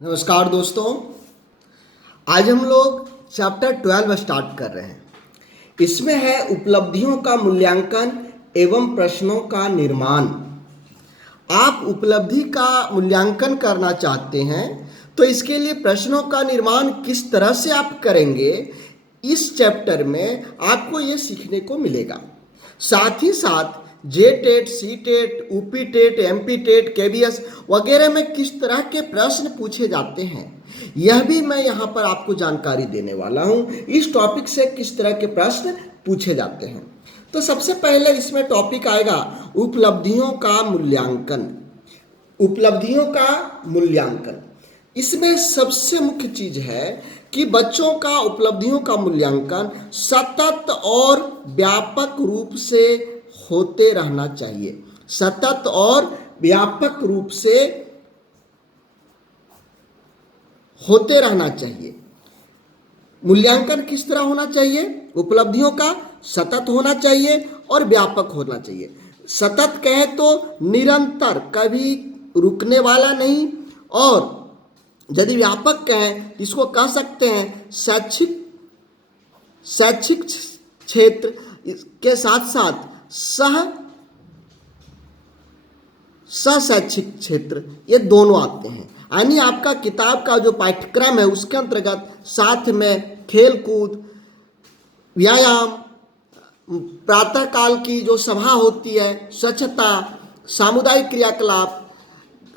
नमस्कार दोस्तों। आज हम लोग चैप्टर 12 स्टार्ट कर रहे हैं। इसमें है उपलब्धियों का मूल्यांकन एवं प्रश्नों का निर्माण। आप उपलब्धि का मूल्यांकन करना चाहते हैं तो इसके लिए प्रश्नों का निर्माण किस तरह से आप करेंगे, इस चैप्टर में आपको ये सीखने को मिलेगा। साथ ही साथ J TET, C TET, UP TET, MP TET, KVS वगैरह में किस तरह के प्रश्न पूछे जाते हैं, यह भी मैं यहाँ पर आपको जानकारी देने वाला हूँ। इस टॉपिक से किस तरह के प्रश्न पूछे जाते हैं। तो सबसे पहले इसमें टॉपिक आएगा उपलब्धियों का मूल्यांकन। उपलब्धियों का मूल्यांकन, इसमें सबसे मुख्य चीज है कि बच्चों का उपलब्धियों का मूल्यांकन सतत और व्यापक रूप से होते रहना चाहिए। सतत और व्यापक रूप से होते रहना चाहिए। मूल्यांकन किस तरह होना चाहिए? उपलब्धियों का सतत होना चाहिए और व्यापक होना चाहिए। सतत कहें तो निरंतर, कभी रुकने वाला नहीं, और यदि व्यापक कहें इसको कह सकते हैं शैक्षिक क्षेत्र के साथ साथ शैक्षिक क्षेत्र, ये दोनों आते हैं। यानी आपका किताब का जो पाठ्यक्रम है उसके अंतर्गत साथ में खेल कूद, व्यायाम, प्रातःकाल की जो सभा होती है, स्वच्छता, सामुदायिक क्रियाकलाप,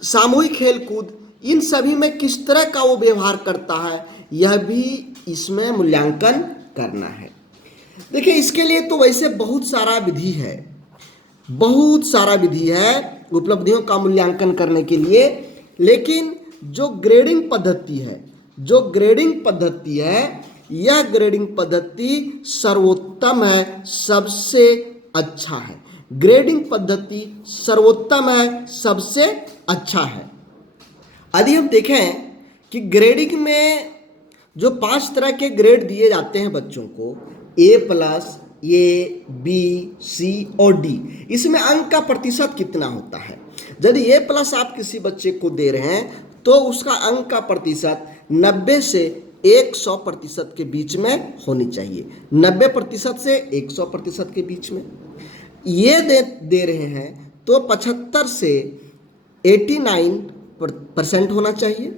सामूहिक खेल कूद, इन सभी में किस तरह का वो व्यवहार करता है, यह भी इसमें मूल्यांकन करना है। देखिए, इसके लिए तो वैसे बहुत सारा विधि है, बहुत सारा विधि है उपलब्धियों का मूल्यांकन करने के लिए। लेकिन जो ग्रेडिंग पद्धति है, यह ग्रेडिंग पद्धति सर्वोत्तम है, सबसे अच्छा है। ग्रेडिंग पद्धति सर्वोत्तम है, सबसे अच्छा है। यदि हम देखें कि ग्रेडिंग में जो 5 तरह के ग्रेड दिए जाते हैं बच्चों को, A+, ए, बी, सी और डी, इसमें अंक का प्रतिशत कितना होता है? यदि A+ आप किसी बच्चे को दे रहे हैं तो उसका अंक का प्रतिशत 90 से 100% के बीच में होनी चाहिए। 90% से 100% के बीच में। ये दे रहे हैं तो 75 से 89% होना चाहिए।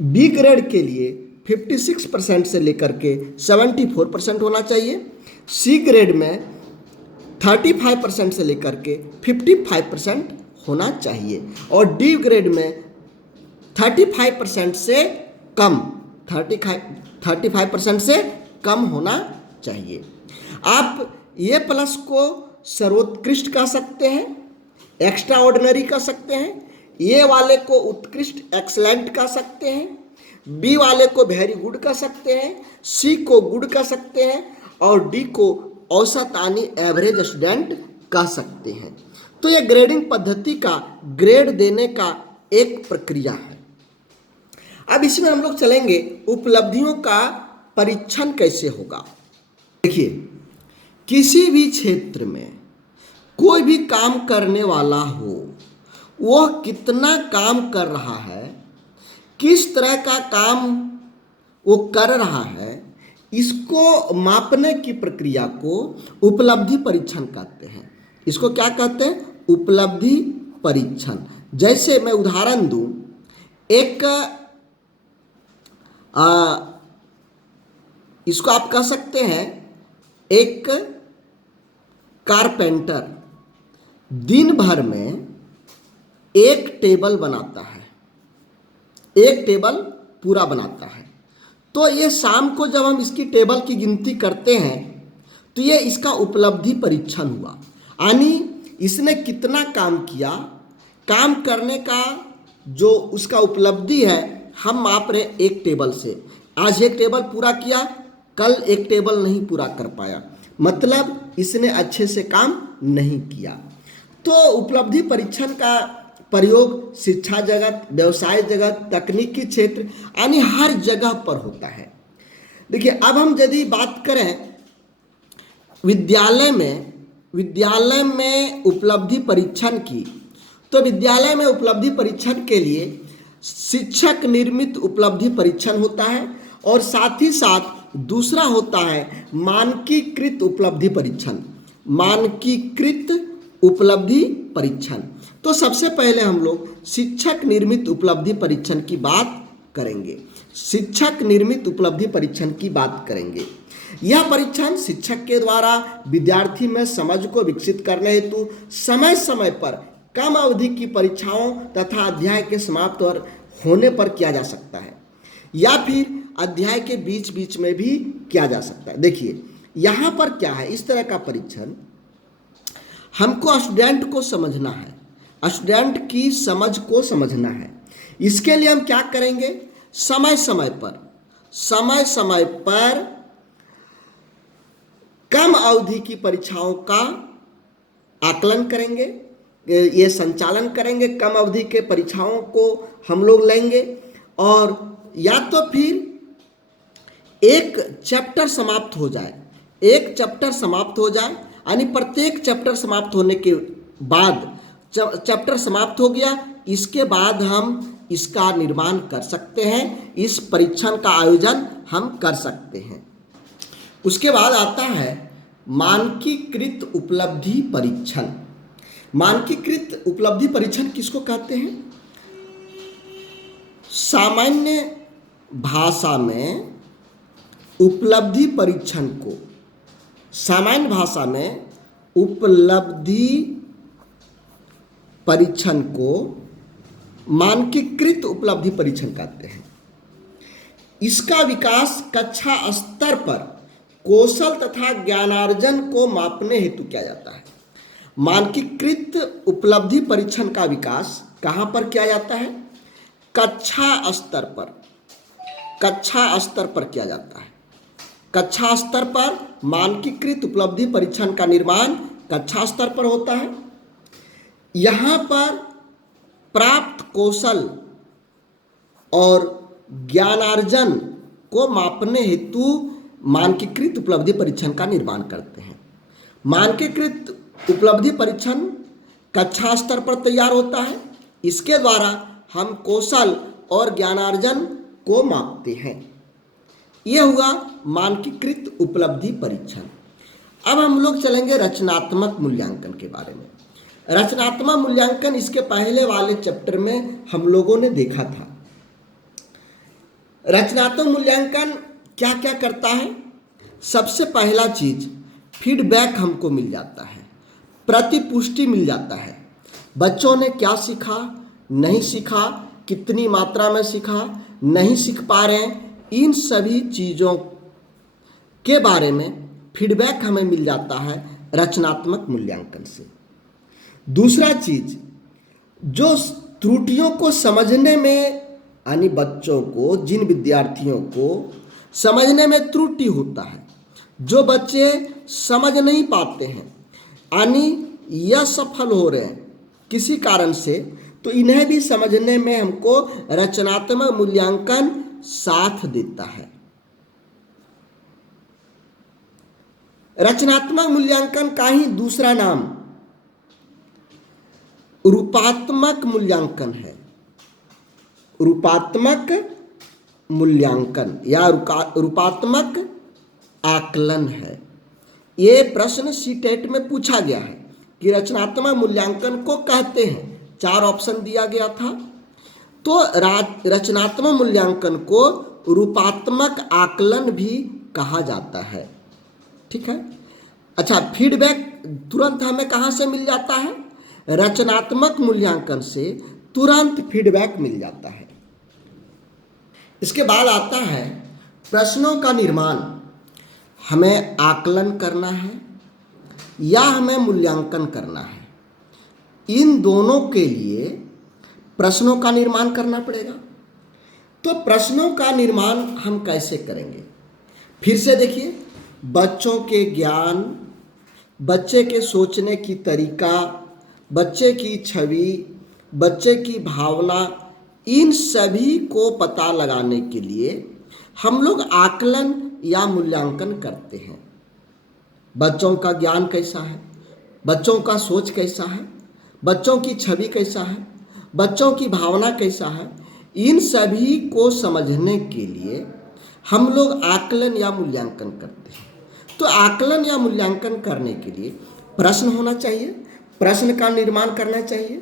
बी ग्रेड के लिए 56% से लेकर के 74% होना चाहिए। सी ग्रेड में 35% से लेकर के 55% होना चाहिए, और डी ग्रेड में 35% से कम 35% से कम होना चाहिए। आप A+ को सर्वोत्कृष्ट कह सकते हैं, एक्स्ट्रा ऑर्डिनरी कह सकते हैं, ए वाले को उत्कृष्ट एक्सलेंट कह सकते हैं, बी वाले को वेरी गुड कह सकते हैं, सी को गुड कह सकते हैं, और डी को औसत यानी एवरेज स्टूडेंट कह सकते हैं। तो यह ग्रेडिंग पद्धति का ग्रेड देने का एक प्रक्रिया है। अब इसमें हम लोग चलेंगे उपलब्धियों का परीक्षण कैसे होगा। देखिए, किसी भी क्षेत्र में कोई भी काम करने वाला हो, वह कितना काम कर रहा है, किस तरह का काम वो कर रहा है, इसको मापने की प्रक्रिया को उपलब्धि परीक्षण कहते हैं। इसको क्या कहते हैं? उपलब्धि परीक्षण। जैसे मैं उदाहरण दूं, एक इसको आप कह सकते हैं, एक कारपेंटर दिन भर में एक टेबल बनाता है, एक टेबल पूरा बनाता है। तो ये शाम को जब हम इसकी टेबल की गिनती करते हैं तो ये इसका उपलब्धि परीक्षण हुआ। यानी इसने कितना काम किया, काम करने का जो उसका उपलब्धि है हम माप रहे एक टेबल से। आज एक टेबल पूरा किया, कल एक टेबल नहीं पूरा कर पाया, मतलब इसने अच्छे से काम नहीं किया। तो उपलब्धि परीक्षण का प्रयोग शिक्षा जगत, व्यवसाय जगत, तकनीकी क्षेत्र यानी हर जगह पर होता है। देखिए, अब हम यदि बात करें विद्यालय में उपलब्धि परीक्षण की, तो विद्यालय में उपलब्धि परीक्षण के लिए शिक्षक निर्मित उपलब्धि परीक्षण होता है और साथ ही साथ दूसरा होता है मानकीकृत उपलब्धि परीक्षण। मानकीकृत उपलब्धि परीक्षण। तो सबसे पहले हम लोग शिक्षक निर्मित उपलब्धि परीक्षण की बात करेंगे। शिक्षक निर्मित उपलब्धि परीक्षण की बात करेंगे। यह परीक्षण शिक्षक के द्वारा विद्यार्थी में समझ को विकसित करने हेतु समय समय पर कम अवधि की परीक्षाओं तथा अध्याय के समाप्त और होने पर किया जा सकता है या फिर अध्याय के बीच बीच में भी किया जा सकता है। देखिए यहाँ पर क्या है, इस तरह का परीक्षण हमको स्टूडेंट को समझना है, स्टूडेंट की समझ को समझना है। इसके लिए हम क्या करेंगे, समय समय पर कम अवधि की परीक्षाओं का आकलन करेंगे, ये संचालन करेंगे। कम अवधि के परीक्षाओं को हम लोग लेंगे और या तो फिर एक चैप्टर समाप्त हो जाए, यानी प्रत्येक चैप्टर समाप्त होने के बाद, चैप्टर समाप्त हो गया इसके बाद हम इसका निर्माण कर सकते हैं, इस परीक्षण का आयोजन हम कर सकते हैं। उसके बाद आता है मानकीकृत उपलब्धि परीक्षण। मानकीकृत उपलब्धि परीक्षण किसको कहते हैं? सामान्य भाषा में उपलब्धि परीक्षण को, सामान्य भाषा में उपलब्धि परीक्षण को मानकीकृत उपलब्धि परीक्षण कहते हैं। इसका विकास कक्षा स्तर पर कौशल तथा ज्ञानार्जन को मापने हेतु किया जाता है। मानकीकृत उपलब्धि परीक्षण का विकास कहाँ पर किया जाता है? कक्षा स्तर पर किया जाता है। कक्षा स्तर पर मानकीकृत उपलब्धि परीक्षण का निर्माण कक्षा स्तर पर होता है। यहाँ पर प्राप्त कौशल और ज्ञानार्जन को मापने हेतु मानकीकृत उपलब्धि परीक्षण का निर्माण करते हैं। मानकीकृत उपलब्धि परीक्षण कक्षा स्तर पर तैयार होता है। इसके द्वारा हम कौशल और ज्ञानार्जन को मापते हैं। यह हुआ मानकीकृत उपलब्धि परीक्षण। अब हम लोग चलेंगे रचनात्मक मूल्यांकन के बारे में। रचनात्मक मूल्यांकन इसके पहले वाले चैप्टर में हम लोगों ने देखा था। रचनात्मक मूल्यांकन क्या क्या करता है? सबसे पहला चीज फीडबैक हमको मिल जाता है, प्रतिपुष्टि मिल जाता है। बच्चों ने क्या सीखा, नहीं सीखा, कितनी मात्रा में सीखा, नहीं सीख पा रहे हैं, इन सभी चीज़ों के बारे में फीडबैक हमें मिल जाता है रचनात्मक मूल्यांकन से। दूसरा चीज, जो त्रुटियों को समझने में, यानी बच्चों को, जिन विद्यार्थियों को समझने में त्रुटि होता है, जो बच्चे समझ नहीं पाते हैं, यानी यह सफल हो रहे हैं किसी कारण से, तो इन्हें भी समझने में हमको रचनात्मक मूल्यांकन साथ देता है। रचनात्मक मूल्यांकन का ही दूसरा नाम रूपात्मक मूल्यांकन है। रूपात्मक मूल्यांकन या रूपात्मक आकलन है। ये प्रश्न सीटेट में पूछा गया है कि रचनात्मक मूल्यांकन को कहते हैं। 4 ऑप्शन दिया गया था। तो रचनात्मक मूल्यांकन को रूपात्मक आकलन भी कहा जाता है। ठीक है। अच्छा, फीडबैक तुरंत हमें कहाँ से मिल जाता है? रचनात्मक मूल्यांकन से तुरंत फीडबैक मिल जाता है। इसके बाद आता है प्रश्नों का निर्माण। हमें आकलन करना है या हमें मूल्यांकन करना है, इन दोनों के लिए प्रश्नों का निर्माण करना पड़ेगा। तो प्रश्नों का निर्माण हम कैसे करेंगे? फिर से देखिए, बच्चों के ज्ञान, बच्चे के सोचने की तरीका, बच्चे की छवि, बच्चे की भावना, इन सभी को पता लगाने के लिए हम लोग आकलन या मूल्यांकन करते हैं। बच्चों का ज्ञान कैसा है, बच्चों का सोच कैसा है, बच्चों की छवि कैसा है, बच्चों की भावना कैसा है, इन सभी को समझने के लिए हम लोग आकलन या मूल्यांकन करते हैं। तो आकलन या मूल्यांकन करने के लिए प्रश्न होना चाहिए, प्रश्न का निर्माण करना चाहिए।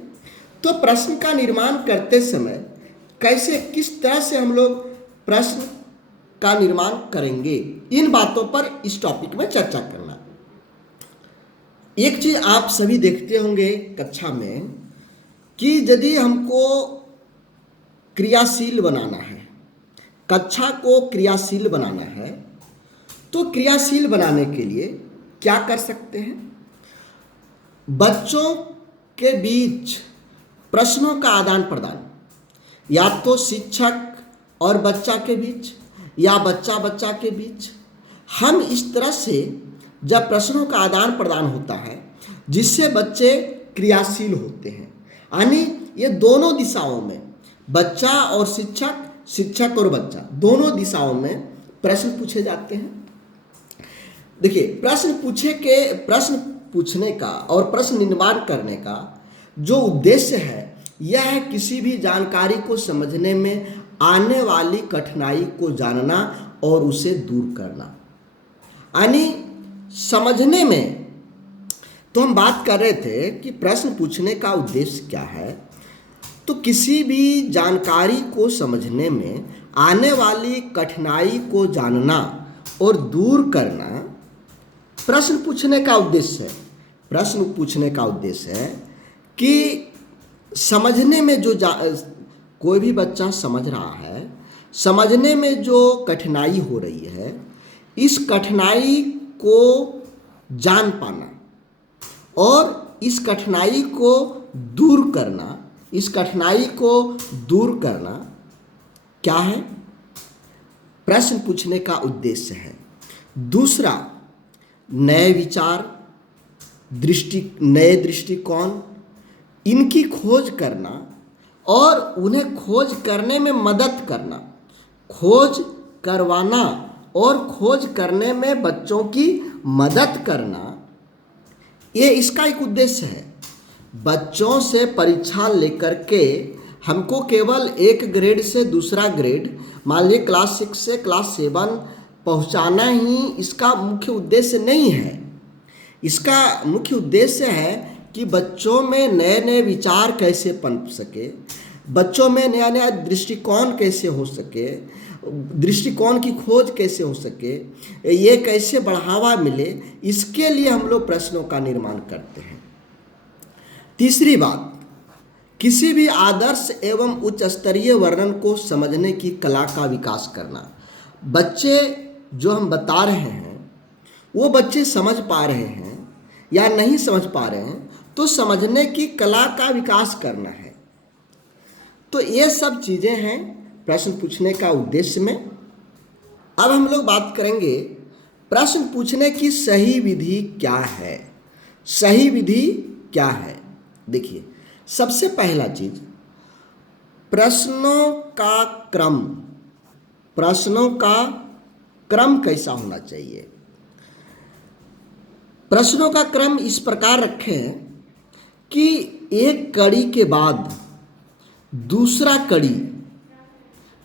तो प्रश्न का निर्माण करते समय कैसे, किस तरह से हम लोग प्रश्न का निर्माण करेंगे, इन बातों पर इस टॉपिक में चर्चा करना। एक चीज आप सभी देखते होंगे कक्षा में कि यदि हमको क्रियाशील बनाना है, कक्षा को क्रियाशील बनाना है, तो क्रियाशील बनाने के लिए क्या कर सकते हैं? बच्चों के बीच प्रश्नों का आदान प्रदान, या तो शिक्षक और बच्चा के बीच या बच्चा बच्चा के बीच। हम इस तरह से जब प्रश्नों का आदान प्रदान होता है जिससे बच्चे क्रियाशील होते हैं, यानी ये दोनों दिशाओं में, बच्चा और शिक्षक, शिक्षक और बच्चा, दोनों दिशाओं में प्रश्न पूछे जाते हैं। देखिए, प्रश्न पूछने का और प्रश्न निर्माण करने का जो उद्देश्य है, यह है किसी भी जानकारी को समझने में आने वाली कठिनाई को जानना और उसे दूर करना। यानी समझने में तो हम बात कर रहे थे कि प्रश्न पूछने का उद्देश्य क्या है। तो किसी भी जानकारी को समझने में आने वाली कठिनाई को जानना और दूर करना प्रश्न पूछने का उद्देश्य है। प्रश्न पूछने का उद्देश्य है कि समझने में जो कोई भी बच्चा समझ रहा है, समझने में जो कठिनाई हो रही है, इस कठिनाई को जान पाना और इस कठिनाई को दूर करना, इस कठिनाई को दूर करना क्या है? प्रश्न पूछने का उद्देश्य है। दूसरा, नए विचार, नए दृष्टिकोण, इनकी खोज करना और उन्हें खोज करने में मदद करना, खोज करवाना और खोज करने में बच्चों की मदद करना, ये इसका एक उद्देश्य है। बच्चों से परीक्षा लेकर के हमको केवल एक ग्रेड से दूसरा ग्रेड, मान लीजिए क्लास 6 से क्लास 7 पहुंचाना ही इसका मुख्य उद्देश्य नहीं है। इसका मुख्य उद्देश्य है कि बच्चों में नए नए विचार कैसे पनप सके, बच्चों में नया नया दृष्टिकोण कैसे हो सके, दृष्टिकोण की खोज कैसे हो सके, ये कैसे बढ़ावा मिले, इसके लिए हम लोग प्रश्नों का निर्माण करते हैं। तीसरी बात, किसी भी आदर्श एवं उच्च स्तरीय वर्णन को समझने की कला का विकास करना। बच्चे जो हम बता रहे हैं वो बच्चे समझ पा रहे हैं या नहीं समझ पा रहे हैं, तो समझने की कला का विकास करना है। तो ये सब चीज़ें हैं प्रश्न पूछने का उद्देश्य में। अब हम लोग बात करेंगे प्रश्न पूछने की सही विधि क्या है। सही विधि क्या है? देखिए, सबसे पहला चीज, प्रश्नों का क्रम। प्रश्नों का क्रम कैसा होना चाहिए? प्रश्नों का क्रम इस प्रकार रखें कि एक कड़ी के बाद दूसरा कड़ी,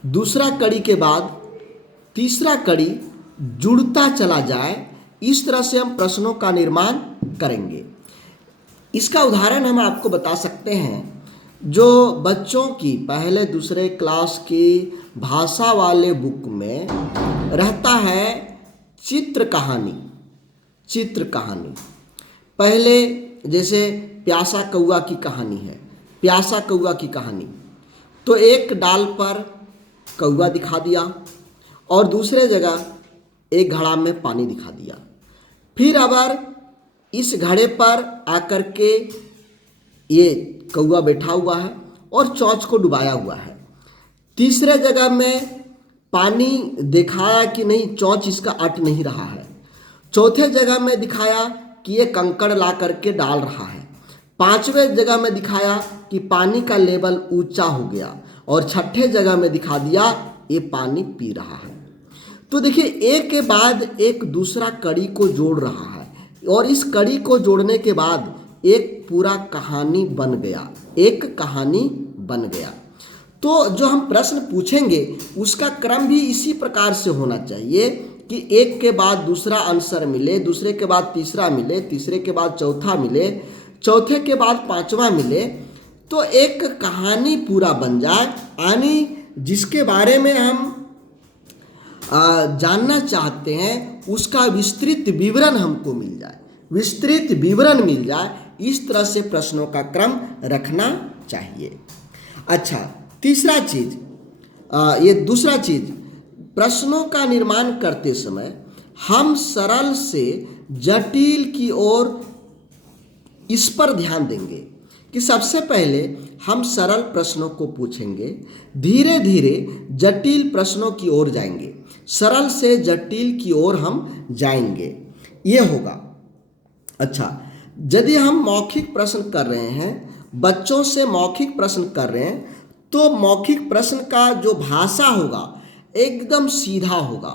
दूसरा कड़ी के बाद तीसरा कड़ी जुड़ता चला जाए। इस तरह से हम प्रश्नों का निर्माण करेंगे। इसका उदाहरण हम आपको बता सकते हैं। जो बच्चों की पहले दूसरे क्लास की भाषा वाले बुक में रहता है चित्र कहानी। चित्र कहानी पहले जैसे प्यासा कौआ की कहानी है, प्यासा कौआ की कहानी, तो एक डाल पर कौआ दिखा दिया और दूसरे जगह एक घड़ा में पानी दिखा दिया। फिर अगर इस घड़े पर आकर के ये कौआ बैठा हुआ है और चोंच को डुबाया हुआ है। तीसरे जगह में पानी दिखाया कि नहीं, चोंच इसका अट नहीं रहा है। चौथे जगह में दिखाया कि ये कंकड़ ला करके डाल रहा है। पांचवें जगह में दिखाया कि पानी का लेवल ऊंचा हो गया और छठे जगह में दिखा दिया ये पानी पी रहा है। तो देखिए, एक के बाद एक दूसरा कड़ी को जोड़ रहा है और इस कड़ी को जोड़ने के बाद एक पूरा कहानी बन गया, एक कहानी बन गया। तो जो हम प्रश्न पूछेंगे उसका क्रम भी इसी प्रकार से होना चाहिए कि एक के बाद दूसरा आंसर मिले, दूसरे के बाद तीसरा मिले, तीसरे के बाद चौथा मिले, चौथे के बाद पांचवा मिले, तो एक कहानी पूरा बन जाए, यानी जिसके बारे में हम जानना चाहते हैं उसका विस्तृत विवरण हमको मिल जाए, विस्तृत विवरण मिल जाए। इस तरह से प्रश्नों का क्रम रखना चाहिए। अच्छा, तीसरा चीज, ये दूसरा चीज, प्रश्नों का निर्माण करते समय हम सरल से जटिल की ओर इस पर ध्यान देंगे कि सबसे पहले हम सरल प्रश्नों को पूछेंगे, धीरे धीरे जटिल प्रश्नों की ओर जाएंगे, सरल से जटिल की ओर हम जाएंगे, ये होगा। अच्छा, यदि हम मौखिक प्रश्न कर रहे हैं, बच्चों से मौखिक प्रश्न कर रहे हैं, तो मौखिक प्रश्न का जो भाषा होगा एकदम सीधा होगा,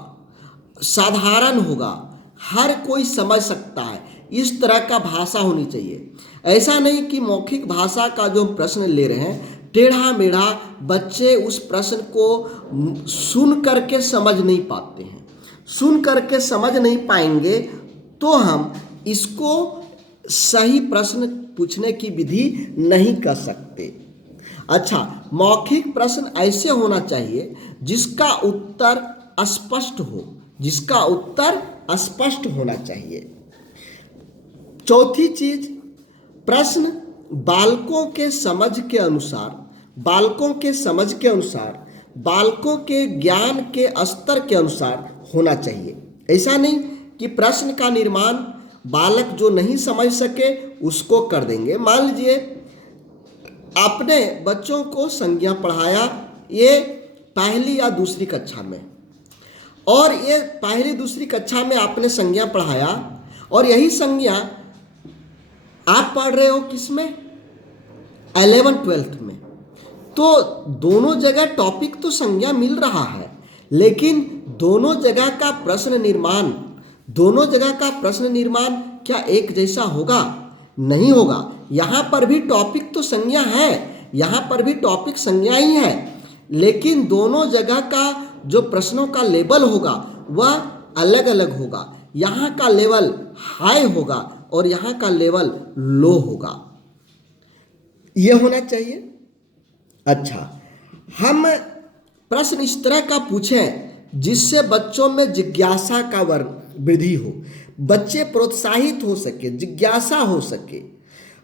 साधारण होगा, हर कोई समझ सकता है, इस तरह का भाषा होनी चाहिए। ऐसा नहीं कि मौखिक भाषा का जो प्रश्न ले रहे हैं टेढ़ा मेढ़ा, बच्चे उस प्रश्न को सुन करके समझ नहीं पाते हैं, सुन करके समझ नहीं पाएंगे तो हम इसको सही प्रश्न पूछने की विधि नहीं कर सकते। अच्छा, मौखिक प्रश्न ऐसे होना चाहिए जिसका उत्तर स्पष्ट हो, जिसका उत्तर स्पष्ट होना चाहिए। चौथी चीज, प्रश्न बालकों के समझ के अनुसार, बालकों के समझ के अनुसार, बालकों के ज्ञान के स्तर के अनुसार होना चाहिए। ऐसा नहीं कि प्रश्न का निर्माण बालक जो नहीं समझ सके उसको कर देंगे। मान लीजिए आपने बच्चों को संज्ञा पढ़ाया, ये पहली या दूसरी कक्षा में, और ये पहली दूसरी कक्षा में आपने संज्ञा पढ़ाया, और यही संज्ञा आप पढ़ रहे हो किसमें, 11th-12th में, तो दोनों जगह टॉपिक तो संज्ञा मिल रहा है, लेकिन दोनों जगह का प्रश्न निर्माण, दोनों जगह का प्रश्न निर्माण क्या एक जैसा होगा? नहीं होगा। यहाँ पर भी टॉपिक तो संज्ञा है, यहाँ पर भी टॉपिक संज्ञा ही है, लेकिन दोनों जगह का जो प्रश्नों का लेवल होगा वह अलग अलग होगा। यहाँ का लेवल हाई होगा और यहाँ का लेवल लो होगा, ये होना चाहिए। अच्छा, हम प्रश्न इस तरह का पूछें जिससे बच्चों में जिज्ञासा का वृद्धि हो, बच्चे प्रोत्साहित हो सके, जिज्ञासा हो सके,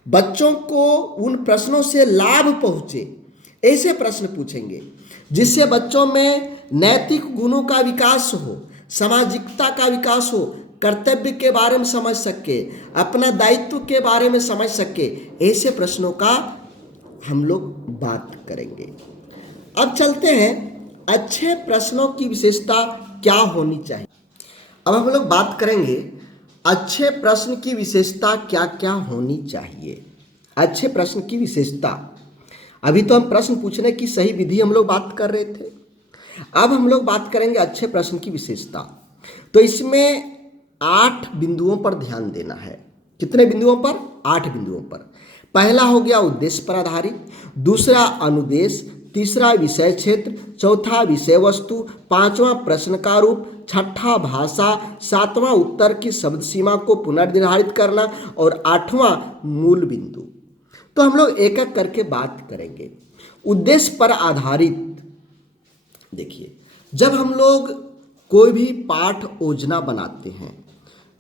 बच्चों को उन प्रश्नों से लाभ पहुँचे, ऐसे प्रश्न पूछेंगे जिससे बच्चों में नैतिक गुणों का विकास हो, सामाजिकता का विकास हो, कर्तव्य के बारे में समझ सके, अपना दायित्व के बारे में समझ सके, ऐसे प्रश्नों का हम लोग बात करेंगे। अब चलते हैं अच्छे प्रश्नों की विशेषता क्या होनी चाहिए। अब हम लोग बात करेंगे अच्छे प्रश्न की विशेषता क्या क्या होनी चाहिए। अच्छे प्रश्न की विशेषता, अभी तो हम प्रश्न पूछने की सही विधि हम लोग बात कर रहे थे, अब हम लोग बात करेंगे अच्छे प्रश्न की विशेषता। तो इसमें 8 बिंदुओं पर ध्यान देना है। कितने बिंदुओं पर? 8 बिंदुओं पर। पहला हो गया उद्देश्य पर आधारित, दूसरा अनुदेश, तीसरा विषय क्षेत्र, चौथा विषय वस्तु, पांचवा प्रश्न का रूप, छठा भाषा, सातवां उत्तर की शब्द सीमा को पुनर्निर्धारित करना और आठवां मूल बिंदु। तो हम लोग एक एक करके बात करेंगे। उद्देश्य पर आधारित, देखिए, जब हम लोग कोई भी पाठ योजना बनाते हैं,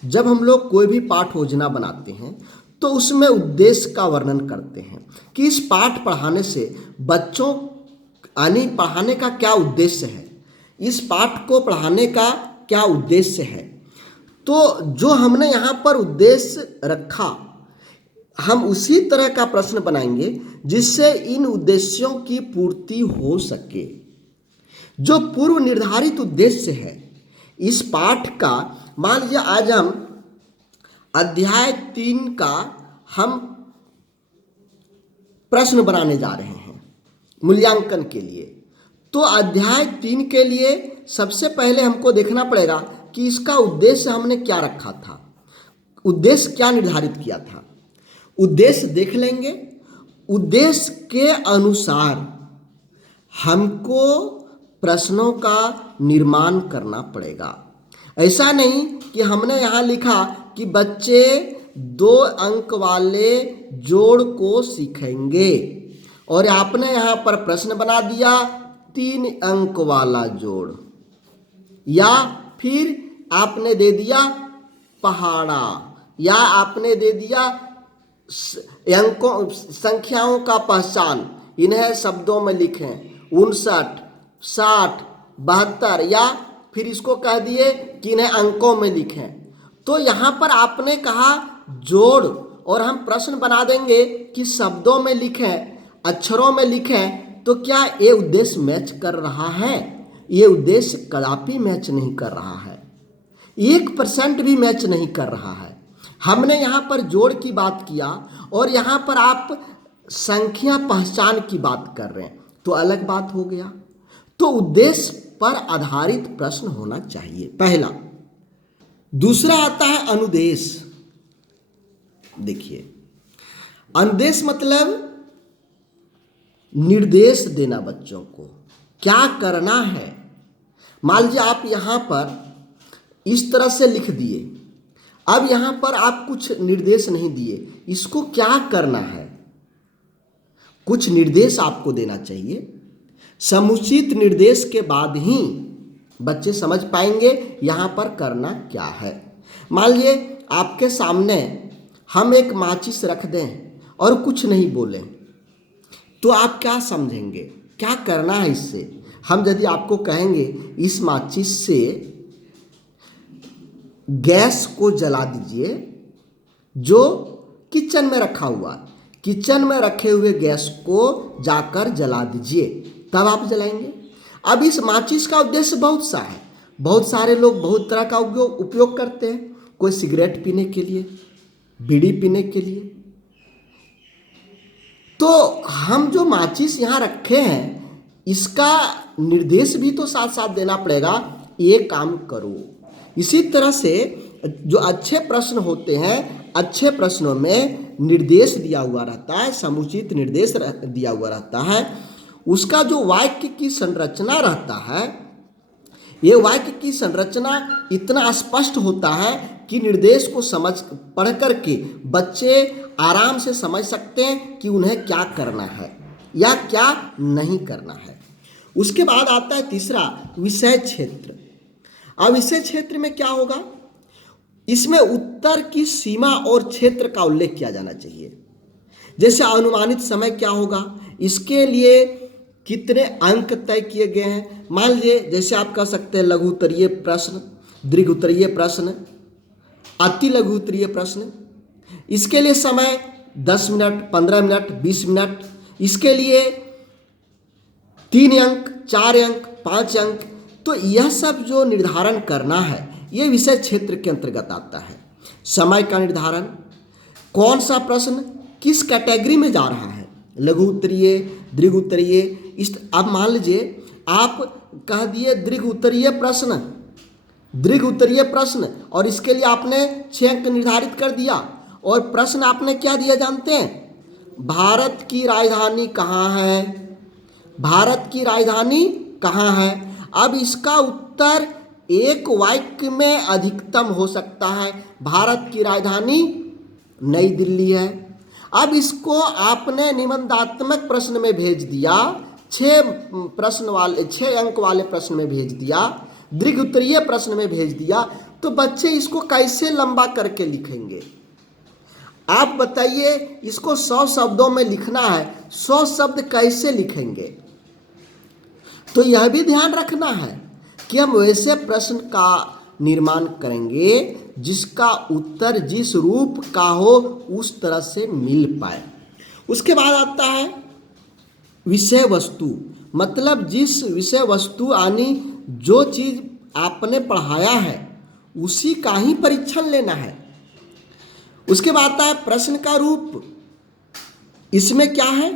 जब हम लोग कोई भी पाठ योजना बनाते हैं तो उसमें उद्देश्य का वर्णन करते हैं कि इस पाठ पढ़ाने से बच्चों यानी पढ़ाने का क्या उद्देश्य है, इस पाठ को पढ़ाने का क्या उद्देश्य है। तो जो हमने यहाँ पर उद्देश्य रखा, हम उसी तरह का प्रश्न बनाएंगे जिससे इन उद्देश्यों की पूर्ति हो सके। जो पूर्व निर्धारित उद्देश्य है इस पाठ का, मान लीजिए आज हम अध्याय 3 का हम प्रश्न बनाने जा रहे हैं मूल्यांकन के लिए, तो अध्याय 3 के लिए सबसे पहले हमको देखना पड़ेगा कि इसका उद्देश्य हमने क्या रखा था, उद्देश्य क्या निर्धारित किया था। उद्देश्य देख लेंगे, उद्देश्य के अनुसार हमको प्रश्नों का निर्माण करना पड़ेगा। ऐसा नहीं कि हमने यहाँ लिखा कि बच्चे 2 अंक वाले जोड़ को सीखेंगे और आपने यहाँ पर प्रश्न बना दिया 3 अंक वाला जोड़, या फिर आपने दे दिया पहाड़ा, या आपने दे दिया अंकों संख्याओं का पहचान, इन्हें शब्दों में लिखें 59, 60, 72, या फिर इसको कह दिए कि इन्हें अंकों में लिखें। तो यहाँ पर आपने कहा जोड़ और हम प्रश्न बना देंगे कि शब्दों में लिखें, अक्षरों में लिखें, तो क्या ये उद्देश्य मैच कर रहा है? ये उद्देश्य कदापि मैच नहीं कर रहा है, 1% भी मैच नहीं कर रहा है। हमने यहाँ पर जोड़ की बात किया और यहाँ पर आप संख्या पहचान की बात कर रहे हैं, तो अलग बात हो गया। तो उद्देश्य पर आधारित प्रश्न होना चाहिए, पहला। दूसरा आता है अनुदेश। देखिए, अनुदेश मतलब निर्देश देना बच्चों को क्या करना है। मान लीजिए आप यहाँ पर इस तरह से लिख दिए, अब यहाँ पर आप कुछ निर्देश नहीं दिए, इसको क्या करना है, कुछ निर्देश आपको देना चाहिए। समुचित निर्देश के बाद ही बच्चे समझ पाएंगे यहाँ पर करना क्या है। मान लीजिए आपके सामने हम एक माचिस रख दें और कुछ नहीं बोलें, तो आप क्या समझेंगे, क्या करना है इससे। हम यदि आपको कहेंगे इस माचिस से गैस को जला दीजिए जो किचन में रखा हुआ, किचन में रखे हुए गैस को जाकर जला दीजिए, तब आप जलाएंगे। अब इस माचिस का उद्देश्य बहुत सा है, बहुत सारे लोग बहुत तरह का उपयोग करते हैं। कोई सिगरेट पीने के लिए, बीड़ी पीने के लिए। तो हम जो माचिस यहाँ रखे हैं इसका निर्देश भी तो साथ साथ देना पड़ेगा, ये काम करो। इसी तरह से जो अच्छे प्रश्न होते हैं, अच्छे प्रश्नों में निर्देश दिया हुआ रहता है, समुचित निर्देश दिया हुआ रहता है। उसका जो वाक्य की संरचना रहता है, ये वाक्य की संरचना इतना स्पष्ट होता है कि निर्देश को पढ़ करके बच्चे आराम से समझ सकते हैं कि उन्हें क्या करना है या क्या नहीं करना है। उसके बाद आता है तीसरा, विषय क्षेत्र। अब विषय क्षेत्र में क्या होगा, इसमें उत्तर की सीमा और क्षेत्र का उल्लेख किया जाना चाहिए। जैसे अनुमानित समय क्या होगा, इसके लिए कितने अंक तय किए गए हैं। मान लीजिए जैसे आप कह सकते हैं लघु उत्तरीय प्रश्न, दीर्घ उत्तरीय प्रश्न, अति लघु उत्तरीय प्रश्न। इसके लिए समय 10 मिनट, 15 मिनट, 20 मिनट। इसके लिए 3 अंक, 4 अंक, 5 अंक। तो यह सब जो निर्धारण करना है ये विषय क्षेत्र के अंतर्गत आता है। समय का निर्धारण, कौन सा प्रश्न किस कैटेगरी में जा रहा है, लघु उत्तरीय, दीर्घ उत्तरीय। अब मान लीजिए आप कह दिए दीर्घ उत्तरीय प्रश्न, दीर्घ उत्तरीय प्रश्न, और इसके लिए आपने 6 अंक निर्धारित कर दिया। और प्रश्न आपने क्या दिया जानते हैं, भारत की राजधानी कहाँ है, भारत की राजधानी कहाँ है। अब इसका उत्तर एक वाक्य में अधिकतम हो सकता है, भारत की राजधानी नई दिल्ली है। अब इसको आपने निबंधात्मक प्रश्न में भेज दिया, 6 अंक वाले प्रश्न में भेज दिया, दीर्घ उत्तरीय प्रश्न में भेज दिया। तो बच्चे इसको कैसे लंबा करके लिखेंगे, आप बताइए। इसको 100 शब्दों में लिखना है, 100 शब्द कैसे लिखेंगे। तो यह भी ध्यान रखना है कि हम वैसे प्रश्न का निर्माण करेंगे जिसका उत्तर जिस रूप का हो उस तरह से मिल पाए। उसके बाद आता है विषय वस्तु, मतलब जिस विषय वस्तु यानी जो चीज़ आपने पढ़ाया है उसी का ही परीक्षण लेना है। उसके बाद आता है प्रश्न का रूप। इसमें क्या है,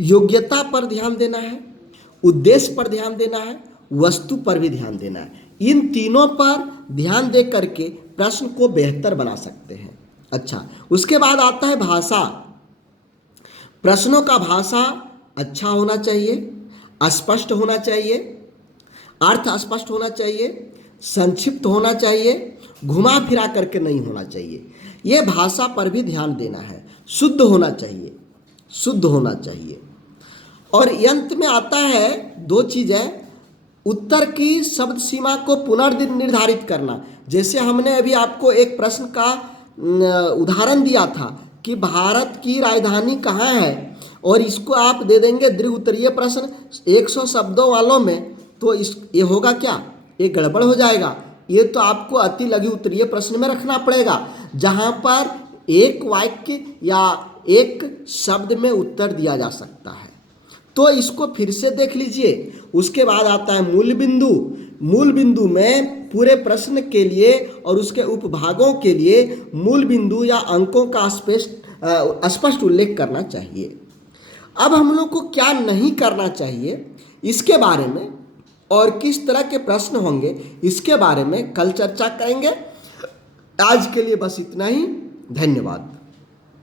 योग्यता पर ध्यान देना है, उद्देश्य पर ध्यान देना है, वस्तु पर भी ध्यान देना है। इन तीनों पर ध्यान दे करके प्रश्न को बेहतर बना सकते हैं। अच्छा, उसके बाद आता है भाषा। प्रश्नों का भाषा अच्छा होना चाहिए, स्पष्ट होना चाहिए, अर्थ स्पष्ट होना चाहिए, संक्षिप्त होना चाहिए, घुमा फिरा करके नहीं होना चाहिए। ये भाषा पर भी ध्यान देना है। शुद्ध होना चाहिए, शुद्ध होना चाहिए। और अंत में आता है दो चीज़ें, उत्तर की शब्द सीमा को पुनर्निर्धारित करना। जैसे हमने अभी आपको एक प्रश्न का उदाहरण दिया था कि भारत की राजधानी कहाँ है, और इसको आप दे देंगे दीर्घ उत्तरीय प्रश्न 100 शब्दों वालों में, तो ये होगा क्या, ये गड़बड़ हो जाएगा। ये तो आपको अति लघु उत्तरीय प्रश्न में रखना पड़ेगा, जहाँ पर एक वाक्य या एक शब्द में उत्तर दिया जा सकता है। तो इसको फिर से देख लीजिए। उसके बाद आता है मूल बिंदु। मूल बिंदु में पूरे प्रश्न के लिए और उसके उपभागों के लिए मूल बिंदु या अंकों का स्पष्ट उल्लेख करना चाहिए। अब हम लोग को क्या नहीं करना चाहिए इसके बारे में, और किस तरह के प्रश्न होंगे इसके बारे में कल चर्चा करेंगे। आज के लिए बस इतना ही। धन्यवाद।